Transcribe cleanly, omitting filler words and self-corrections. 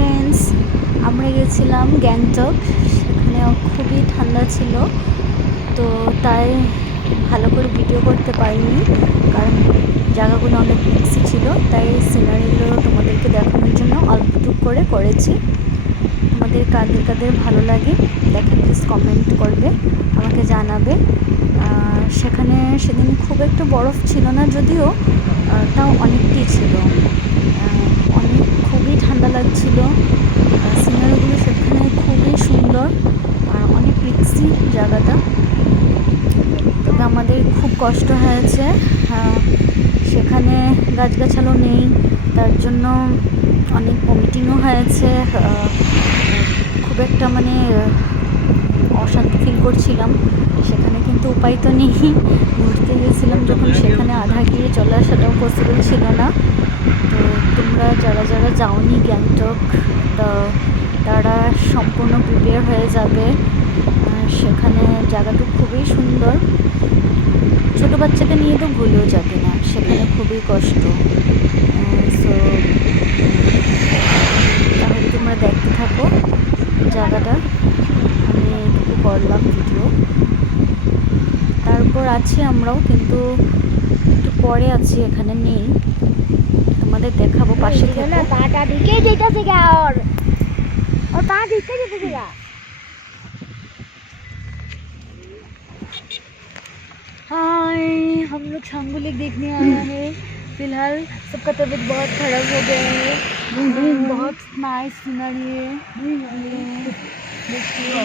Friends, আমরা গেছিলাম গ্যাংটক। সেখানে খুবই ঠান্ডা ছিল, তো তাই ভালো করে ভিডিও করতে পারিনি, কারণ জায়গাগুলো অনেক মিক্সি ছিল। তাই সিনারিগুলো তোমাদেরকে দেখানোর জন্য অল্পটুক করে করেছি। তোমাদের কাদের কাদের ভালো লাগে দেখে প্লিজ কমেন্ট করবে, আমাকে জানাবে। সেখানে সেদিন খুব একটু বরফ ছিল না, যদিও তাও অনেকটাই ছিল। খুবই ঠান্ডা লাগছিল। সিনারিগুলো সেখানে খুবই সুন্দর আর অনেক রিক্সি জায়গাটা। তবে আমাদের খুব কষ্ট হয়েছে, সেখানে গাছগাছালো নেই, তার জন্য অনেক ভমিটিংও হয়েছে। খুব একটা মানে অশান্তি ফিল করছিলাম সেখানে, কিন্তু উপায় তো নেই। ঘুরতে গেছিলাম যখন, সেখানে আধা গিয়ে চলে আসাটাও পসিবল ছিল না। তো তোমরা যারা যারা যাওনি গ্যাংটক, তো তারা সম্পূর্ণ প্রিপেয়ার হয়ে যাবে। সেখানে জায়গাটা খুবই সুন্দর, ছোটো বাচ্চাকে নিয়ে তো ভুলেও যাবে না, সেখানে খুবই কষ্ট। সো তাহলে তোমরা দেখতে থাকো জায়গাটা। আমি এইটুকু করলাম ভিডিও, তারপর আছি আমরাও, কিন্তু একটু পরে আছি, এখানে নেই, তোমাদের দেখাবো পাশে থেকে। हाय, हम लोग छांगू लेक देखने आया है। फिलहाल सबका तबीयत बहुत खराब हो गया है। बहुत नाइस सीनरी है, देखिए।